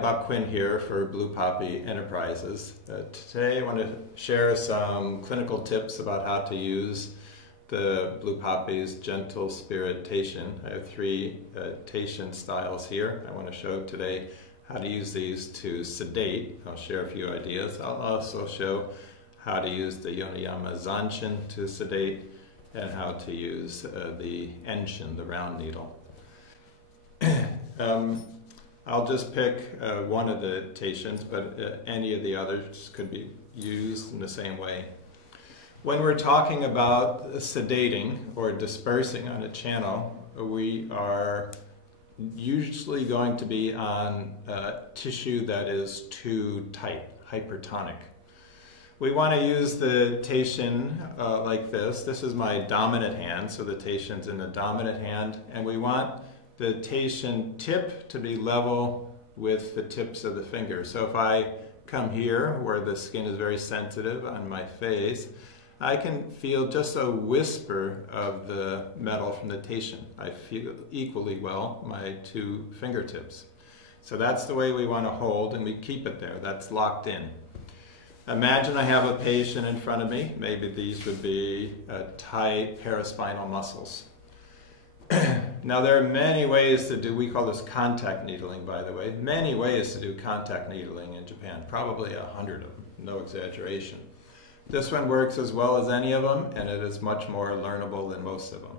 Bob Quinn here for Blue Poppy Enterprises. Today I want to share some clinical tips about how to use the Blue Poppy's Gentle Spirit Teishin. I have three Teishin styles here. I want to show today how to use these to sedate. I'll share a few ideas. I'll also show how to use the Yonayama Zanshin to sedate and how to use the Enshin, the round needle. I'll just pick one of the Teishins, but any of the others could be used in the same way. When we're talking about sedating or dispersing on a channel, we are usually going to be on tissue that is too tight, hypertonic. We want to use the Teishin like this. This is my dominant hand, so the Teishin's in the dominant hand, and we want the Teishin tip to be level with the tips of the fingers. So if I come here where the skin is very sensitive on my face, I can feel just a whisper of the metal from the Teishin. I feel equally well my two fingertips. So that's the way we want to hold, and we keep it there. That's locked in. Imagine I have a patient in front of me. Maybe these would be tight paraspinal muscles. Now there are many ways to do, we call this contact needling, by the way, many ways to do contact needling in Japan, probably 100 of them, no exaggeration. This one works as well as any of them, and it is much more learnable than most of them.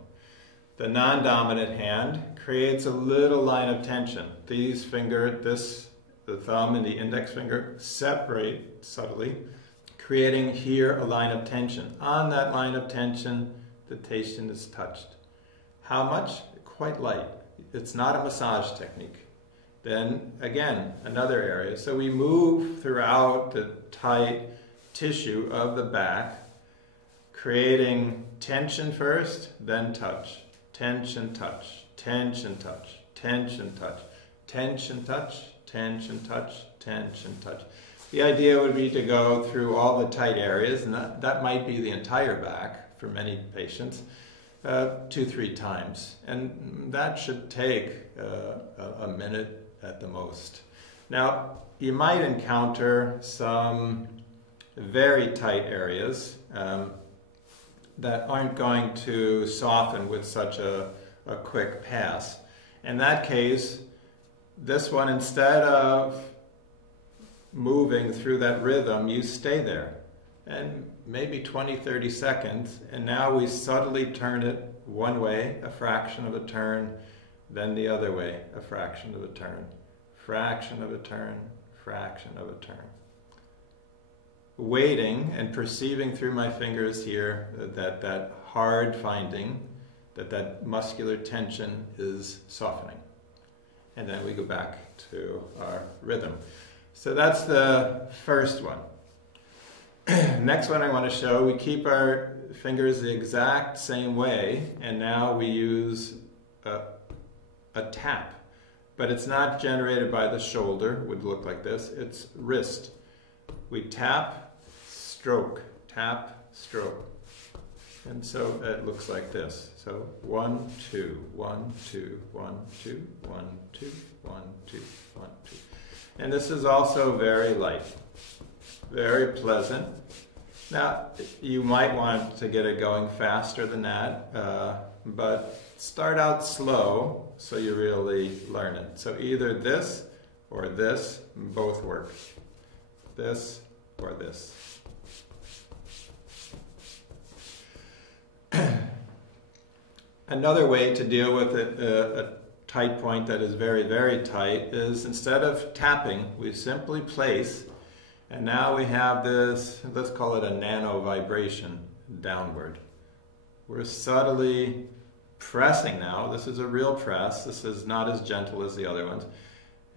The non-dominant hand creates a little line of tension. These fingers, the thumb and the index finger, separate subtly, creating here a line of tension. On that line of tension, the Teishin is touched. How much? Quite light. It's not a massage technique. Then again, another area. So we move throughout the tight tissue of the back, creating tension first, then touch. Tension, touch. Tension, touch. Tension, touch. Tension, touch. Tension, touch. Tension, touch. The idea would be to go through all the tight areas, and that might be the entire back for many patients. 2-3 times, and that should take a minute at the most. Now, you might encounter some very tight areas that aren't going to soften with such a quick pass. In that case, this one, instead of moving through that rhythm, you stay there. And maybe 20-30 seconds, and now we subtly turn it one way, a fraction of a turn, then the other way, a fraction of a turn, fraction of a turn, fraction of a turn. Waiting and perceiving through my fingers here that hard finding, that muscular tension is softening. And then we go back to our rhythm. So that's the first one. Next one I want to show, we keep our fingers the exact same way, and now we use a tap. But it's not generated by the shoulder, would look like this, it's wrist. We tap, stroke, tap, stroke. And so it looks like this. So 1, 2, 1, 2, 1, 2, 1, 2, 1, 2, 1, 2. And this is also very light. Very pleasant. Now, you might want to get it going faster than that, but start out slow so you really learn it. So either this or this, both work. This or this. Another way to deal with a tight point that is very, very tight is instead of tapping, we simply place. And now we have this, let's call it a nano vibration downward. We're subtly pressing now. This is a real press. This is not as gentle as the other ones.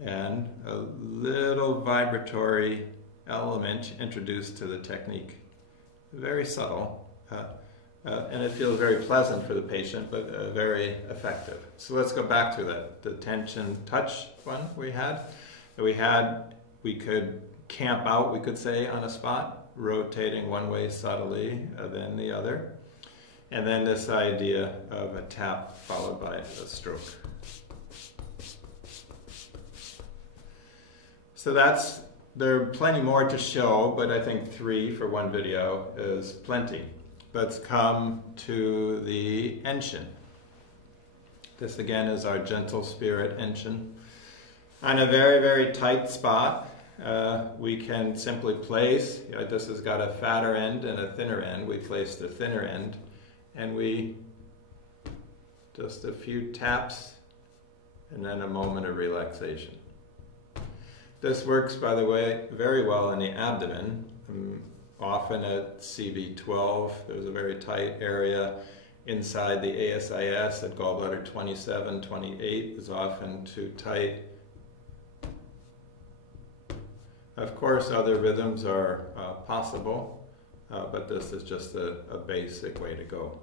And a little vibratory element introduced to the technique. Very subtle. And it feels very pleasant for the patient, but very effective. So let's go back to that. The tension touch one we had. We could camp out, we could say, on a spot, rotating one way subtly, then the other. And then this idea of a tap followed by a stroke. So there are plenty more to show, but I think 3 for one video is plenty. Let's come to the Enshin. This again is our gentle spirit Enshin. On a very, very tight spot, we can simply place, this has got a fatter end and a thinner end. We place the thinner end and we just a few taps and then a moment of relaxation. This works, by the way, very well in the abdomen. Often at CB12, there's a very tight area inside the ASIS at gallbladder 27, 28 is often too tight. Of course, other rhythms are possible, but this is just a basic way to go.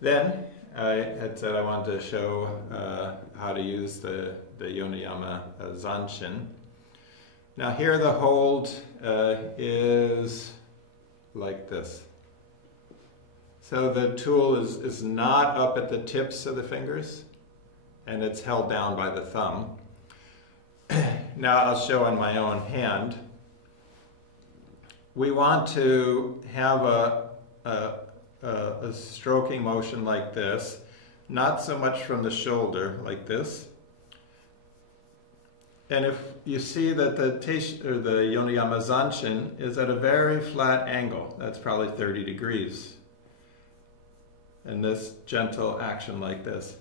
Then, I had said I wanted to show how to use the Yonayama Zanshin. Now here the hold is like this. So the tool is not up at the tips of the fingers, and it's held down by the thumb. Now I'll show on my own hand. We want to have a stroking motion like this, not so much from the shoulder like this. And if you see that the Yonayama Zanshin is at a very flat angle, that's probably 30 degrees. And this gentle action like this.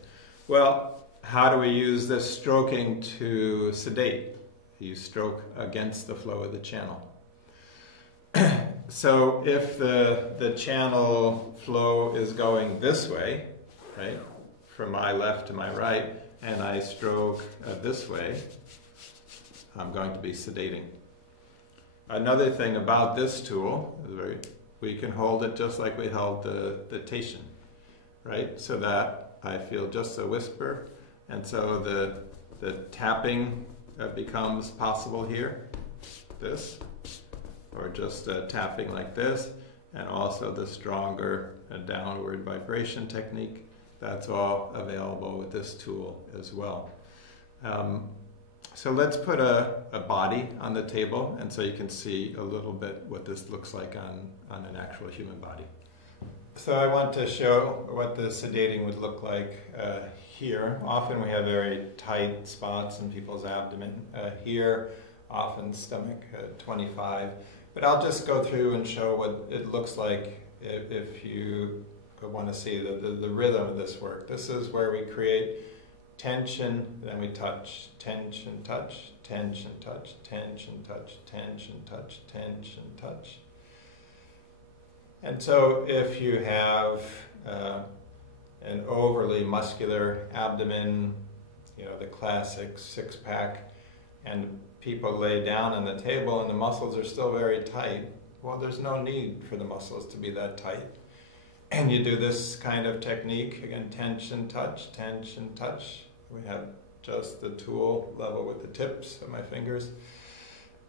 Well, how do we use this stroking to sedate? You stroke against the flow of the channel. So if the channel flow is going this way, right, from my left to my right, and I stroke this way, I'm going to be sedating. Another thing about this tool is we can hold it just like we held the Teishin, right? So that I feel just a whisper, and so the tapping becomes possible here, this, or just tapping like this, and also the stronger downward vibration technique. That's all available with this tool as well. So let's put a body on the table, and so you can see a little bit what this looks like on an actual human body. So I want to show what the sedating would look like here. Often we have very tight spots in people's abdomen. Here, often stomach 25. But I'll just go through and show what it looks like if you want to see the rhythm of this work. This is where we create tension, then we touch, tension, touch, tension, touch, tension, touch, tension, touch, tension, touch. And so if you have an overly muscular abdomen, the classic six-pack, and people lay down on the table and the muscles are still very tight, well, there's no need for the muscles to be that tight. And you do this kind of technique, again, tension, touch, tension, touch. We have just the tool level with the tips of my fingers.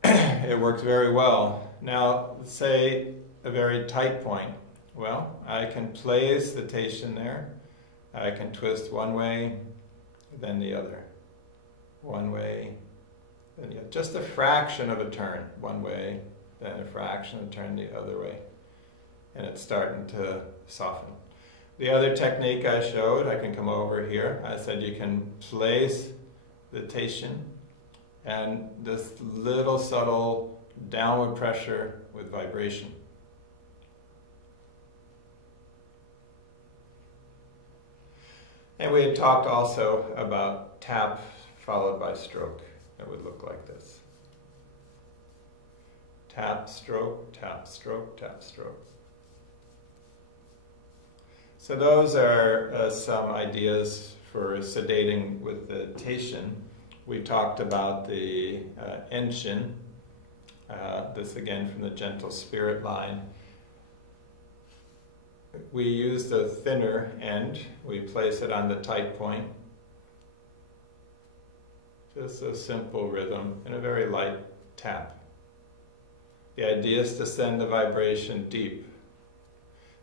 It works very well. Now, say a very tight point. Well, I can place the Teishin there. I can twist one way, then the other. One way, then the other. Just a fraction of a turn one way, then a fraction of a turn the other way. And it's starting to soften. The other technique I showed, I can come over here. I said you can place the Teishin and this little subtle downward pressure with vibration. And we had talked also about tap followed by stroke. It would look like this. Tap, stroke, tap, stroke, tap, stroke. So those are some ideas for sedating with the Teishin. We talked about the Enshin, this again from the gentle spirit line. We use the thinner end, we place it on the tight point. Just a simple rhythm and a very light tap. The idea is to send the vibration deep.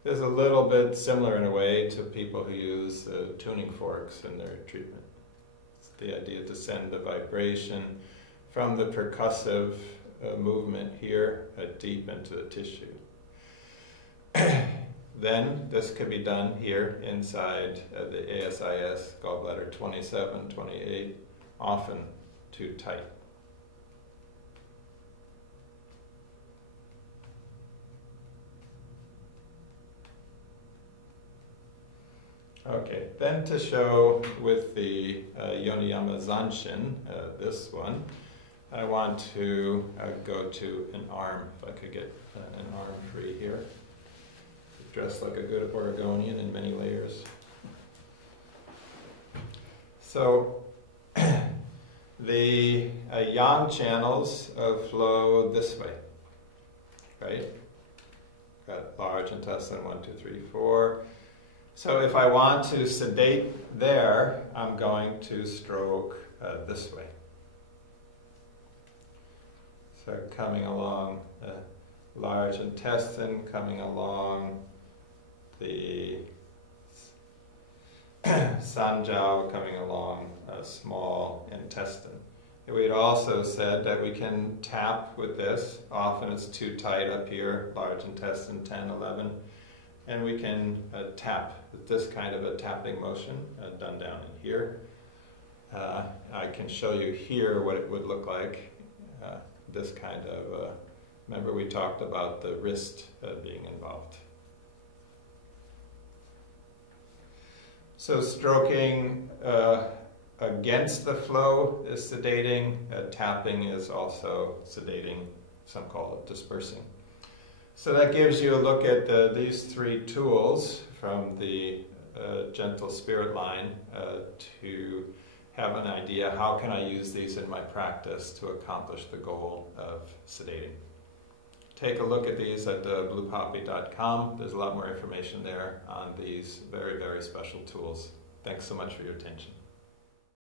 is a little bit similar in a way to people who use tuning forks in their treatment. It's the idea to send the vibration from the percussive movement here deep into the tissue. Then this could be done here inside the ASIS, gallbladder 27, 28, often too tight. Okay, then to show with the Yoniyama Zanshin, this one, I want to go to an arm, if I could get an arm free here. Dressed like a good Oregonian in many layers. So the yang channels flow this way, right? Got large intestine, 1, 2, 3, 4. So if I want to sedate there, I'm going to stroke this way. So coming along large intestine, coming along the sanjiao, coming along small intestine. And we had also said that we can tap with this. Often it's too tight up here, large intestine 10, 11. And we can tap with this kind of a tapping motion done down in here. I can show you here what it would look like. This kind of, remember we talked about the wrist being involved. So stroking against the flow is sedating, tapping is also sedating, some call it dispersing. So that gives you a look at these three tools from the gentle spirit line to have an idea, how can I use these in my practice to accomplish the goal of sedating. Take a look at these at bluepoppy.com. There's a lot more information there on these very, very special tools. Thanks so much for your attention.